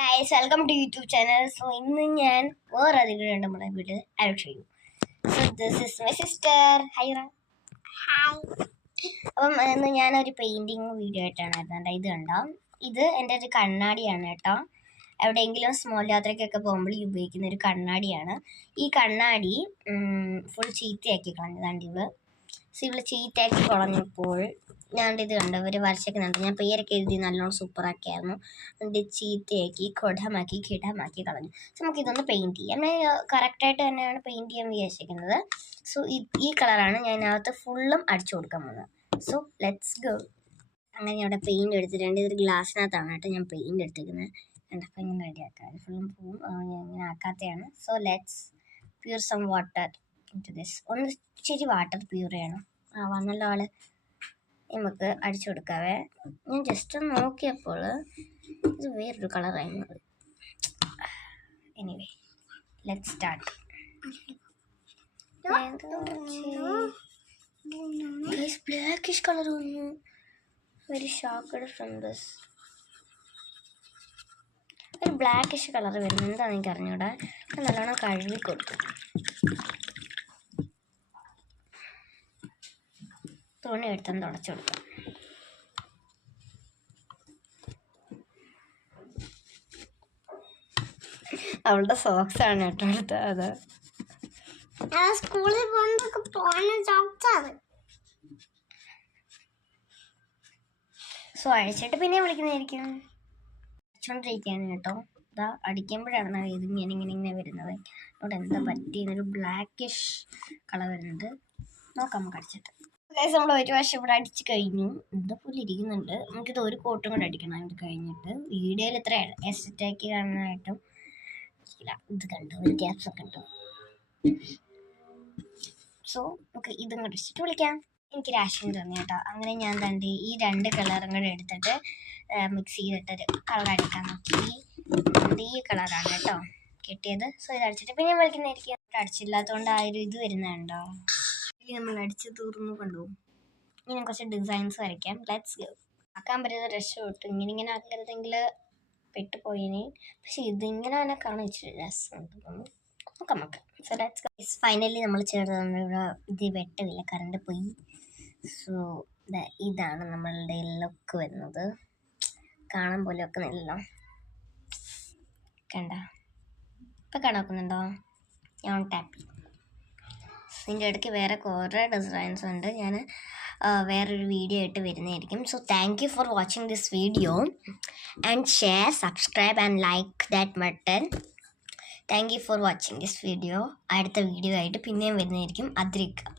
Guys welcome to YouTube channel. So ഇന്ന് ഞാൻ വേറെ അധികം നമ്മുടെ വീട് അലോട്ട് ചെയ്യും. So this is my sister. ഹൈറ. ഹായ്. അപ്പം ഇന്ന് ഞാനൊരു പെയിൻറ്റിങ് വീഡിയോ ആയിട്ടാണ് വരുന്നത്. ഇത് കണ്ടോ, ഇത് എൻ്റെ ഒരു കണ്ണാടിയാണ് കേട്ടോ. എവിടെയെങ്കിലും സ്മോൾ യാത്രയ്ക്കൊക്കെ പോകുമ്പോൾ ഉപയോഗിക്കുന്ന ഒരു കണ്ണാടിയാണ്. ഈ കണ്ണാടി ഫുൾ ചീത്തയാക്കി കളഞ്ഞതാണ് ഇവള്. സോ ഇവള് ചീത്തയാക്കി കളഞ്ഞപ്പോൾ ഞാനിത് കണ്ടു, ഒരു വരച്ചൊക്കെ ഞാൻ പേരൊക്കെ എഴുതി നല്ലോണം സൂപ്പറാക്കിയായിരുന്നു. എന്നിട്ട് ചീത്തയാക്കി കിടമാക്കി കളഞ്ഞു. സോ നമുക്കിതൊന്ന് പെയിൻറ്റ് ചെയ്യാം. ഞാൻ കറക്റ്റായിട്ട് തന്നെയാണ് പെയിൻറ്റ് ചെയ്യാൻ വിചാരിച്ചിരിക്കുന്നത്. സോ ഈ കളറാണ് ഞാൻ ഇതിനകത്ത് ഫുള്ളും അടിച്ചു കൊടുക്കാൻ പോകുന്നത്. So let's go. അങ്ങനെ ഇവിടെ പെയിൻറ്റ് എടുത്തിട്ടുണ്ട്. ഇതൊരു ഗ്ലാസ്സിനകത്താണ് കേട്ടോ ഞാൻ പെയിൻറ്റ് എടുത്തിരിക്കുന്നത്. കണ്ടപ്പോൾ ഇങ്ങനെ റെഡിയാക്കാം. ഫുള്ളും പൂവും ഇങ്ങനെ ആക്കാത്തതാണ്. So let's pour some water into this. ഒന്ന് ഇച്ചിരി വാട്ടർ പ്യൂർ ചെയ്യണം. വന്നല്ലോ ആള്. നമുക്ക് അടിച്ചു കൊടുക്കാവേ. ഞാൻ ജസ്റ്റ് ഒന്ന് നോക്കിയപ്പോൾ ഇത് വേറൊരു കളറായിരുന്നു. Anyway let's start. Blackish colour വന്നു. Very shocked from this. ഒരു ബ്ലാക്കിഷ് കളർ വരുന്നു. എന്താണെന്ന് എനിക്ക് അറിഞ്ഞൂടാ. നല്ലോണം കഴുകി കൊടുത്തു. തുണി എടുത്തൊന്ന് തുടച്ചു കൊടുക്കാം. അവളുടെ സോക്സ് ആണ് കേട്ടോ എടുത്തത്. സ്കൂളിൽ സോ അഴിച്ചിട്ട് പിന്നെ വിളിക്കുന്നതായിരിക്കും. അടിച്ചോണ്ടിരിക്കുകയാണ് കേട്ടോ. ഇതാ അടിക്കുമ്പോഴാണ് ഇത് ഇങ്ങനെ വരുന്നത്. അവിടെ എന്താ പറ്റിയെന്നൊരു ബ്ലാക്കിഷ് കളർ വരുന്നുണ്ട്. നോക്കാം നമുക്ക് അടിച്ചിട്ട്. നമ്മൾ ഒരു വർഷം ഇവിടെ അടിച്ച് കഴിഞ്ഞു. എന്താ പോലെ ഇരിക്കുന്നുണ്ട്. നമുക്കിത് ഒരു കോട്ടും കൂടെ അടിക്കണം. ഇത് കഴിഞ്ഞിട്ട് വീഡിയോയിൽ ഇത്ര എസ്റ്റേറ്റാക്കി കാണാനായിട്ടും ഇത് കണ്ടു, ഒരു ഗ്യാപ്സ് ഒക്കെ ഉണ്ട്. സോ നമുക്ക് ഇതും കൂടെ അടിച്ചിട്ട് വിളിക്കാം. എനിക്ക് രാഷ്യം തോന്നി കേട്ടോ. അങ്ങനെ ഞാൻ തന്നെ ഈ രണ്ട് കളറും കൂടെ എടുത്തിട്ട് മിക്സ് ചെയ്തിട്ടൊരു കളർ അടിക്കാൻ നോക്കി. ഈ കളറാണ് കേട്ടോ കിട്ടിയത്. സോ ഇത് അടിച്ചിട്ട് പിന്നെ വിളിക്കുന്നതായിരിക്കും. അടിച്ചില്ലാത്തതുകൊണ്ട് ആ ഒരു ഇത് വരുന്നുണ്ടോ. നമ്മൾ അടിച്ച് തീർന്നു കണ്ടു. ഇനി കുറച്ച് ഡിസൈൻസ് വരയ്ക്കാം. Let's go. ആക്കാൻ പറ്റുന്ന രക്ഷപ്പെട്ടു. ഇങ്ങനെ ആക്കരുതെങ്കിൽ പെട്ടുപോയിനി. പക്ഷെ ഇതിങ്ങനെ തന്നെ കാണാൻ ഇച്ചിരി രസമുണ്ട്. നോക്കാം നമുക്ക്. So let's go. ഫൈനലി നമ്മൾ ചേർന്ന് ഇത് വെട്ടമില്ല, കറണ്ട് പോയി. സോ ഇതാണ് നമ്മളുടെ ലുക്ക് വരുന്നത്. കാണാൻ പോലെ വെക്കുന്നില്ലല്ലോ. കണ്ട ഇപ്പം കാണാൻ വെക്കുന്നുണ്ടോ? ഞാൻ ടാപ്പി. ഇതിൻ്റെ ഇടയ്ക്ക് വേറെ കുറേ ഡിസൈൻസ് ഉണ്ട്. ഞാൻ വേറൊരു വീഡിയോ ആയിട്ട് വരുന്നതായിരിക്കും. So thank you for watching this video and share, subscribe and like that button. Thank you for watching this video. അടുത്ത വീഡിയോ ആയിട്ട് പിന്നെയും വരുന്നതായിരിക്കും. അതിരിക്കുക.